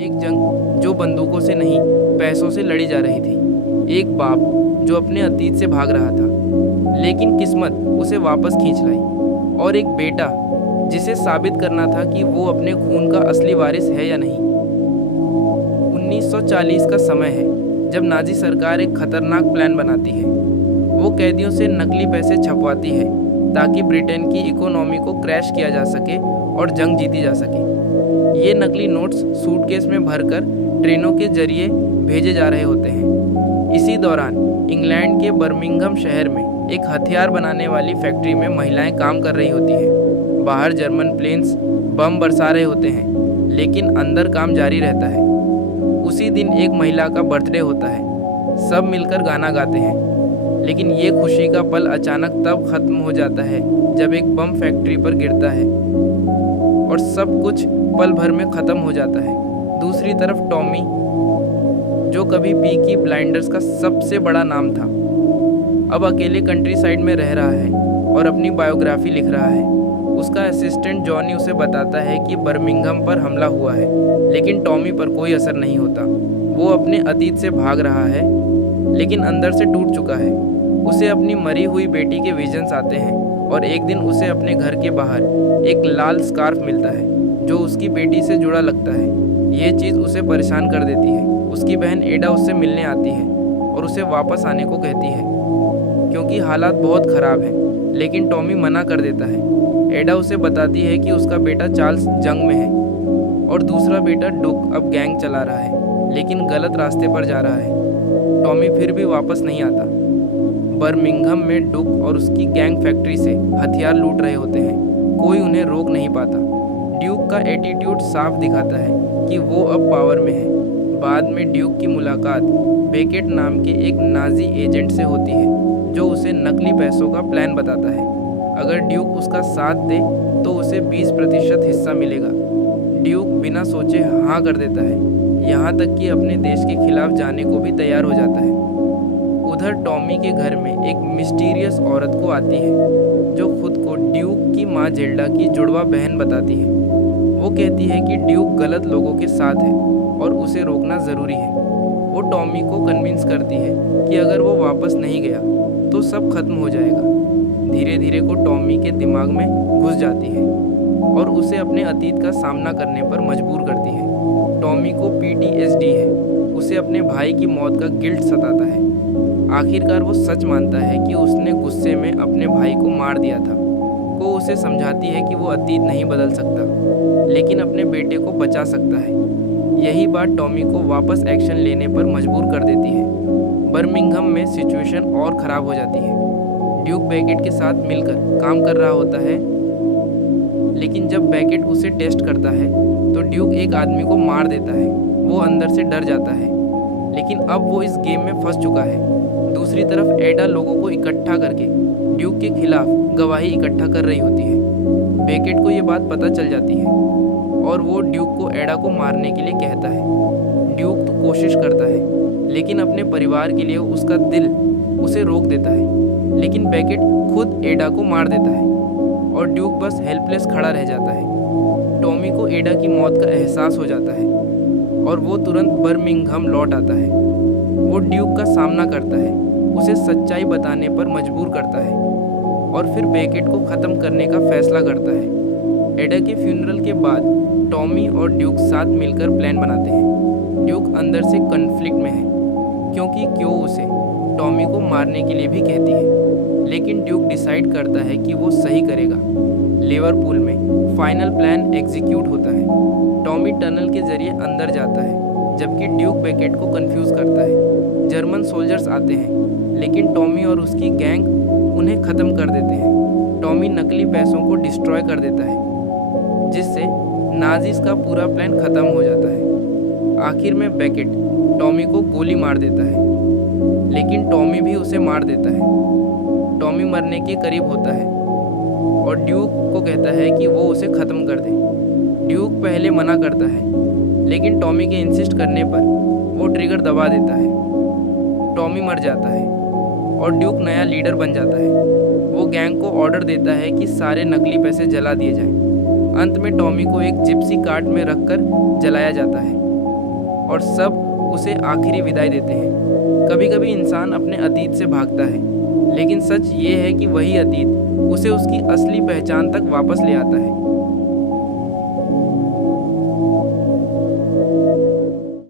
एक जंग जो बंदूकों से नहीं, पैसों से लड़ी जा रही थी। एक बाप जो अपने अतीत से भाग रहा था, लेकिन किस्मत उसे वापस खींच लाई। और एक बेटा जिसे साबित करना था कि वो अपने खून का असली वारिस है या नहीं। 1940 का समय है जब नाजी सरकार एक खतरनाक प्लान बनाती है। वो कैदियों से नकली पैसे छपवाती है ताकि ब्रिटेन की इकोनॉमी को क्रैश किया जा सके और जंग जीती जा सके। ये नकली नोट्स सूटकेस में भरकर ट्रेनों के जरिए भेजे जा रहे होते हैं। इसी दौरान इंग्लैंड के बर्मिंघम शहर में एक हथियार बनाने वाली फैक्ट्री में महिलाएं काम कर रही होती हैं। बाहर जर्मन प्लेन्स बम बरसा रहे होते हैं, लेकिन अंदर काम जारी रहता है। उसी दिन एक महिला का बर्थडे होता है। सब मिलकर गाना गाते हैं, लेकिन ये खुशी का पल अचानक तब खत्म हो जाता है जब एक बम फैक्ट्री पर गिरता है और सब कुछ पल भर में ख़त्म हो जाता है। दूसरी तरफ टॉमी, जो कभी पीकी ब्लाइंडर्स का सबसे बड़ा नाम था, अब अकेले कंट्री साइड में रह रहा है और अपनी बायोग्राफी लिख रहा है। उसका असिस्टेंट जॉनी उसे बताता है कि बर्मिंघम पर हमला हुआ है, लेकिन टॉमी पर कोई असर नहीं होता। वो अपने अतीत से भाग रहा है, लेकिन अंदर से टूट चुका है। उसे अपनी मरी हुई बेटी के विजन्स आते हैं और एक दिन उसे अपने घर के बाहर एक लाल स्कार्फ मिलता है जो उसकी बेटी से जुड़ा लगता है। ये चीज़ उसे परेशान कर देती है। उसकी बहन एडा उससे मिलने आती है और उसे वापस आने को कहती है क्योंकि हालात बहुत ख़राब हैं, लेकिन टॉमी मना कर देता है। एडा उसे बताती है कि उसका बेटा चार्ल्स जंग में है और दूसरा बेटा डुक अब गैंग चला रहा है, लेकिन गलत रास्ते पर जा रहा है। टॉमी फिर भी वापस नहीं आता। बर्मिंघम में डुक और उसकी गैंग फैक्ट्री से हथियार लूट रहे होते हैं। कोई उन्हें रोक नहीं पाता। ड्यूक का एटीट्यूड साफ दिखाता है कि वो अब पावर में है। बाद में ड्यूक की मुलाकात बेकेट नाम के एक नाजी एजेंट से होती है जो उसे नकली पैसों का प्लान बताता है। अगर ड्यूक उसका साथ दे तो उसे 20% हिस्सा मिलेगा। ड्यूक बिना सोचे हाँ कर देता है, यहाँ तक कि अपने देश के खिलाफ जाने को भी तैयार हो जाता है। उधर टॉमी के घर में एक मिस्टीरियस औरत को आती है जो खुद को ड्यूक की माँ जेल्डा की जुड़वा बहन बताती है। वो कहती है कि ड्यूक गलत लोगों के साथ है और उसे रोकना ज़रूरी है। वो टॉमी को कन्विंस करती है कि अगर वो वापस नहीं गया तो सब खत्म हो जाएगा। धीरे धीरे को टॉमी के दिमाग में घुस जाती है और उसे अपने अतीत का सामना करने पर मजबूर करती है। टॉमी को PTSD है। उसे अपने भाई की मौत का गिल्ट सताता है। आखिरकार वो सच मानता है कि उसने गुस्से में अपने भाई को मार दिया था। वो उसे समझाती है कि वो अतीत नहीं बदल सकता, लेकिन अपने बेटे को बचा सकता है। यही बात टॉमी को वापस एक्शन लेने पर मजबूर कर देती है। बर्मिंघम में सिचुएशन और ख़राब हो जाती है। ड्यूक बेकेट के साथ मिलकर काम कर रहा होता है, लेकिन जब बेकेट उसे टेस्ट करता है तो ड्यूक एक आदमी को मार देता है। वो अंदर से डर जाता है, लेकिन अब वो इस गेम में फंस चुका है। दूसरी तरफ एडा लोगों को इकट्ठा करके ड्यूक के खिलाफ गवाही इकट्ठा कर रही होती है। बेकेट को ये बात पता चल जाती है और वो ड्यूक को एडा को मारने के लिए कहता है। ड्यूक तो कोशिश करता है, लेकिन अपने परिवार के लिए उसका दिल उसे रोक देता है। लेकिन बेकेट खुद एडा को मार देता है और ड्यूक बस हेल्पलेस खड़ा रह जाता है। टॉमी को एडा की मौत का एहसास हो जाता है और वो तुरंत बर्मिंघम लौट आता है। वो ड्यूक का सामना करता है, उसे सच्चाई बताने पर मजबूर करता है और फिर बेकेट को ख़त्म करने का फैसला करता है। एडा के फ्यूनरल के बाद टॉमी और ड्यूक साथ मिलकर प्लान बनाते हैं। ड्यूक अंदर से कन्फ्लिक्ट में है क्योंकि क्यों उसे टॉमी को मारने के लिए भी कहती है, लेकिन ड्यूक डिसाइड करता है कि वो सही करेगा। लिवरपूल में फाइनल प्लान एग्जीक्यूट होता है। टॉमी टनल के जरिए अंदर जाता है, जबकि ड्यूक बेकेट को कंफ्यूज करता है। जर्मन सोल्जर्स आते हैं, लेकिन टॉमी और उसकी गैंग उन्हें ख़त्म कर देते हैं। टॉमी नकली पैसों को डिस्ट्रॉय कर देता है, जिससे नाजीज का पूरा प्लान ख़त्म हो जाता है। आखिर में बेकेट टॉमी को गोली मार देता है, लेकिन टॉमी भी उसे मार देता है। टॉमी मरने के करीब होता है और ड्यूक को कहता है कि वो उसे ख़त्म कर दे। ड्यूक पहले मना करता है, लेकिन टॉमी के इंसिस्ट करने पर वो ट्रिगर दबा देता है। टॉमी मर जाता है और ड्यूक नया लीडर बन जाता है। वो गैंग को ऑर्डर देता है कि सारे नकली पैसे जला दिए जाएं। अंत में टॉमी को एक जिप्सी कार्ट में रखकर जलाया जाता है। और सब उसे आखिरी विदाई देते हैं। कभी कभी इंसान अपने अतीत से भागता है, लेकिन सच ये है कि वही अतीत उसे उसकी असली पहचान तक वापस ले आता है।